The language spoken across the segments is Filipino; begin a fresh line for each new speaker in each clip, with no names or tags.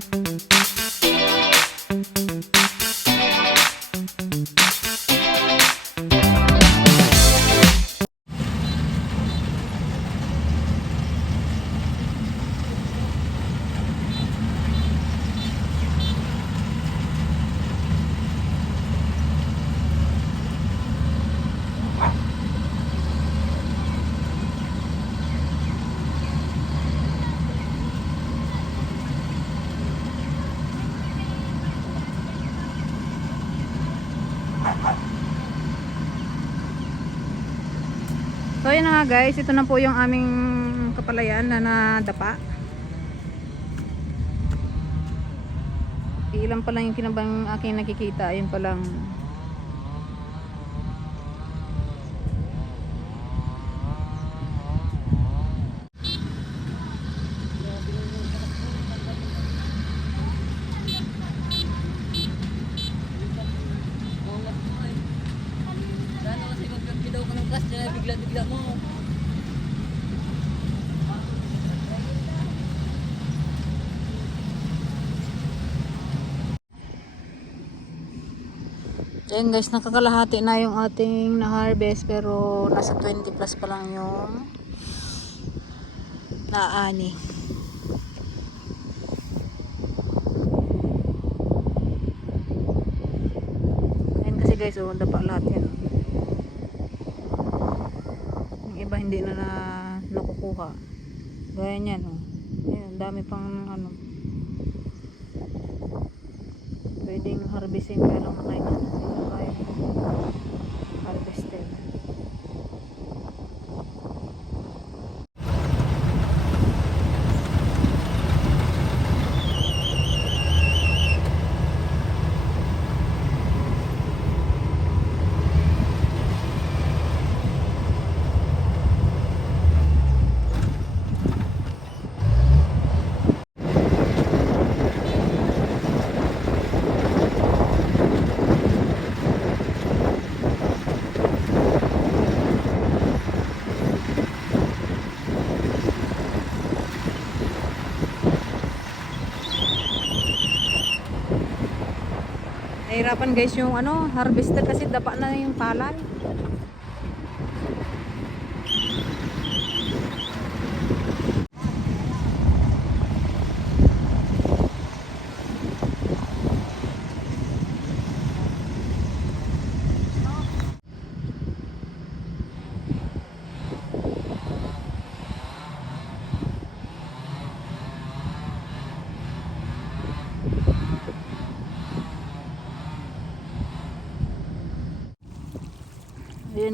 Thank you. So yun na nga guys, ito na po yung aming kapalayan na nadapa. Ilan pa lang yung kinabang aking nakikita, ayun pa lang. Ayan guys, nakakalahati na yung ating na-harvest pero nasa 20 plus pa lang yung naani. Ayan kasi guys, oh, dapa lahat yan. Yung iba hindi na, na nakukuha. Gaya niyan, oh. Ayan, dami pang ano. Pwedeng harvesting pero nakay hindi na kaya harvested. Nahirapan guys yung ano, harvester kasi dapa na yung palay.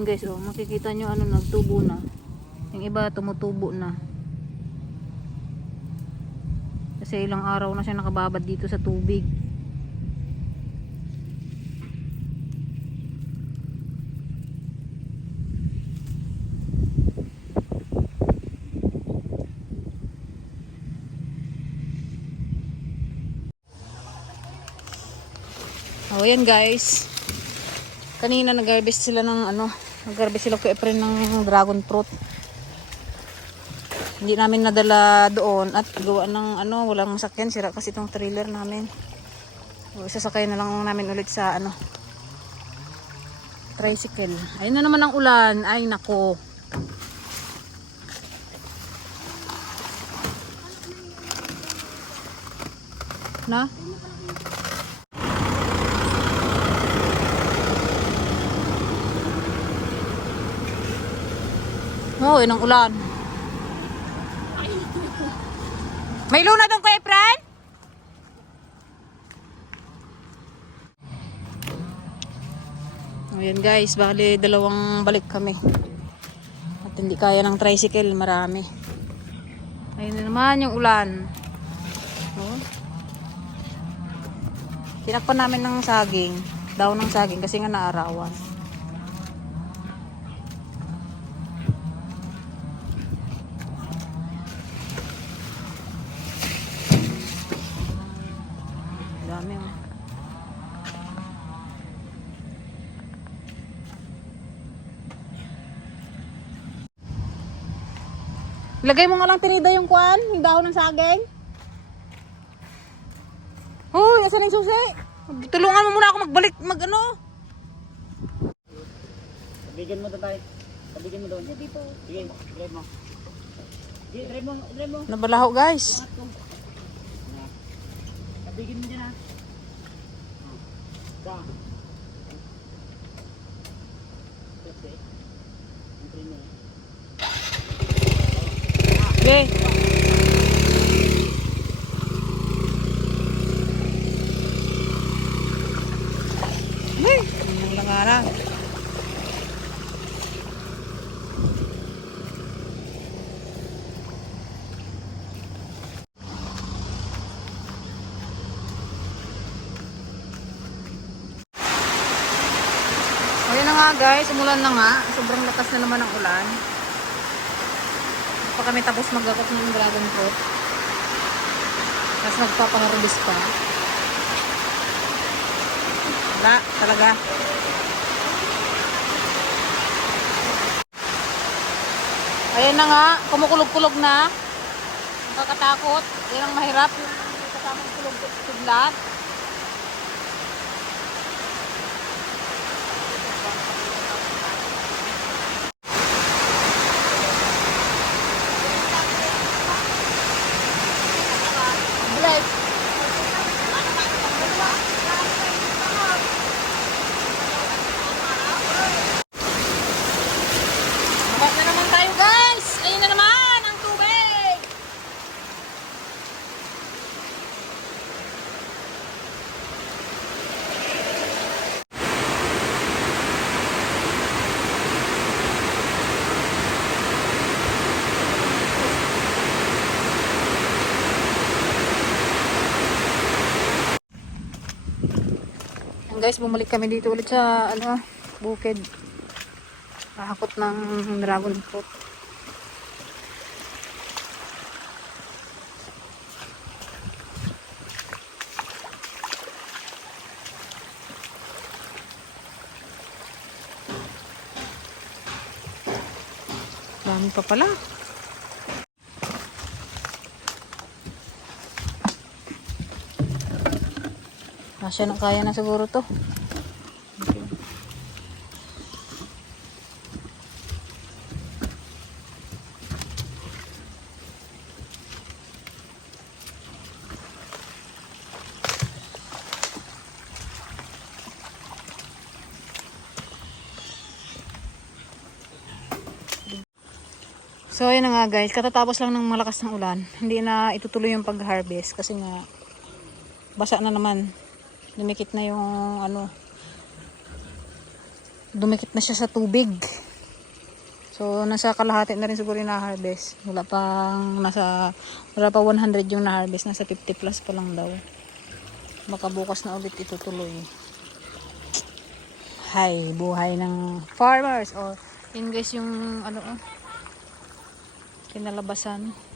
Ayan guys, oh, makikita nyo ano, nagtubo na. Yung iba tumutubo na. Kasi ilang araw na siya nakababad dito sa tubig. Oh, ayan guys. Kanina nag-harvest sila ng ano, nag-harvest sila kay Efren ng dragon fruit. Hindi namin nadala doon at gawa ng ano, walang masakyan, sira kasi itong trailer namin. So, isasakay na lang namin ulit sa ano, tricycle. Ayun na naman ang ulan. Ay nako. Na? Oo, oh, ang ulan. May luna doon kay Efren? Ayan guys, bali dalawang balik kami. At hindi kaya ng tricycle, marami. Ayun na naman yung ulan. Oh. Tinakpan namin ng saging. Daw ng saging kasi nga naarawan. Dami oh. Lagay mo nga lang tinida yung kwan, yung dahon ng saging. saan yung susi? Tulungan mo muna ako magbalik, mag ano.
Tabigan mo doon tayo. Tabigan mo doon. Sige dito. Sige, drive mo. Sige, drive mo, drive mo.
Nabalaho guys.
Tabigan mo dyan ha. Ka. Kasi. Entry mo.
Okay. Ay, ang langaran. Ayun na nga guys, umulan na nga. Sobrang lakas na naman ang ulan. Pa kami tapos magakot ng dragon fruit. Tapos magpapaharvest pa. Wala, talaga. Ayan na nga, kumukulog-kulog na. Nakakatakot. Yan ang mahirap. Yung kasamang kulog-kudlat. Bless. Baba na naman tayo guys! Ayun na naman ang tubig! Yan guys, bumalik kami dito ulit sa ano, bukid. Kahakot ng dragon fruit. Dami pa pala. Masya na kaya na siguro to. So ayun na nga guys, katatapos lang ng malakas ng ulan. Hindi na itutuloy yung pag-harvest kasi nga basa na naman. Dumikit na yung ano dumikit na siya sa tubig. So nasa kalahati na rin siguro yung na-harvest. Wala pang nasa wala pa 100 yung na-harvest, nasa 50 plus pa lang daw. Baka bukas na ulit itutuloy. Hay, buhay ng farmers or yun guys yung ano oh, kinalabasan.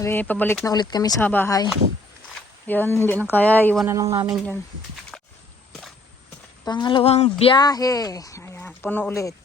Uli, pabalik na ulit kami sa bahay. Yan, hindi na kaya. Iwan na lang namin yan. Pangalawang biyahe. Ayan, puno ulit.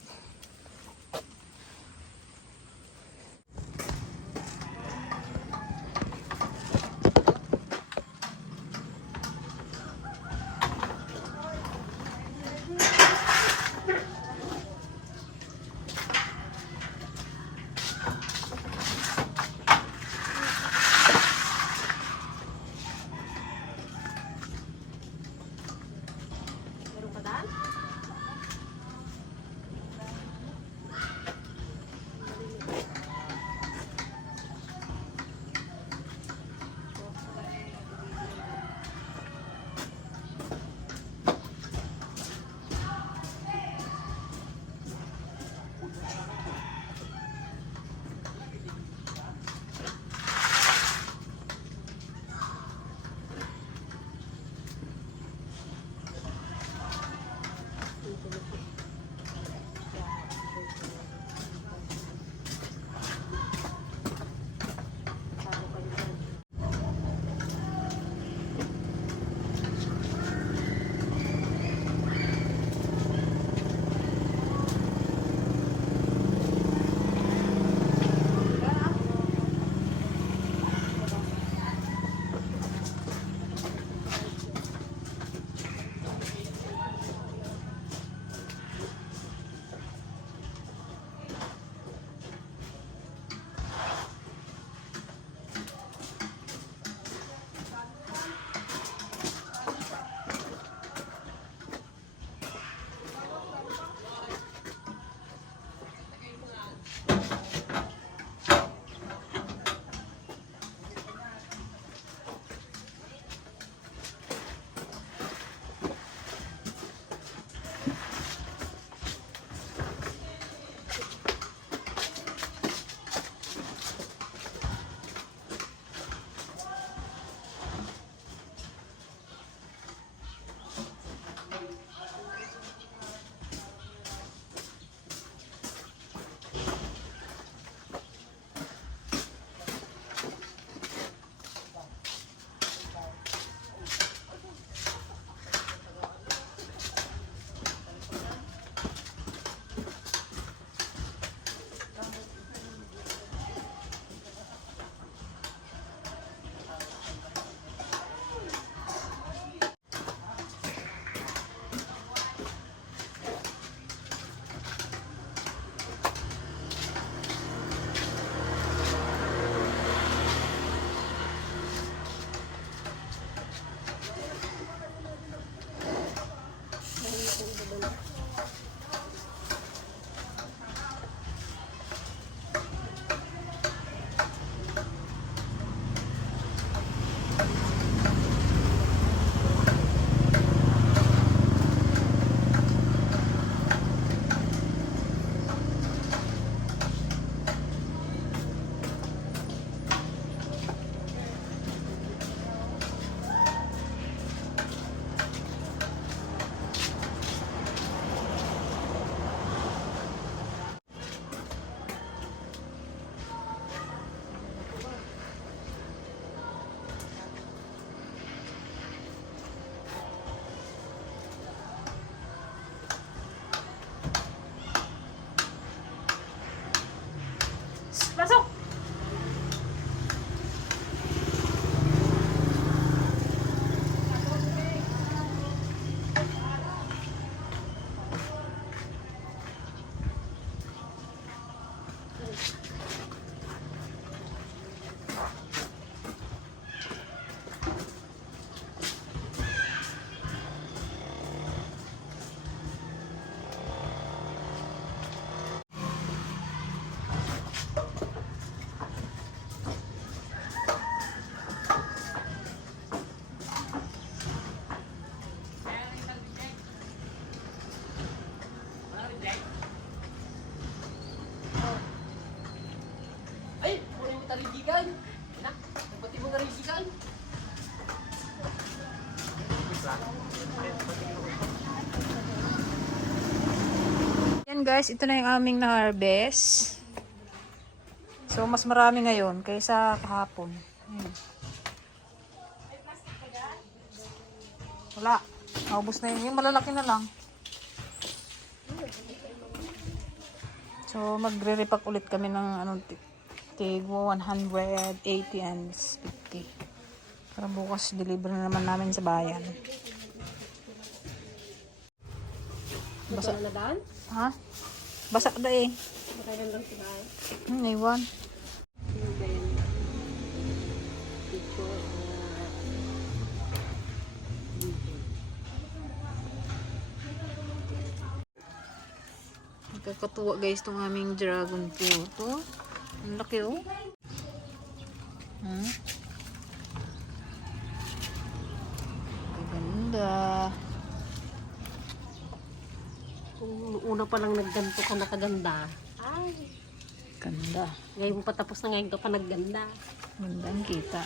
Guys, ito na yung aming na-harvest. So, mas marami ngayon kaysa kahapon. Ayan. Wala. Naubos na yun. Yung malalaki na lang. So, magre-repack ulit kami ng ano, tig 180 and 50. Para bukas deliver na naman namin sa bayan. Basa.
na?
Ha? Basa na eh.
Makailan lang sila ay.
Hmm, naiwan. Nagkakatuwa guys itong aming dragon fruit. Oh. Ang laki oh. Hmm? Ang Ganda.
Kung una pa lang nagganto ka nakaganda. Ay.
Ganda.
Ngayon patapos na ngayon ka pa nagganda.
Ganda ang kita.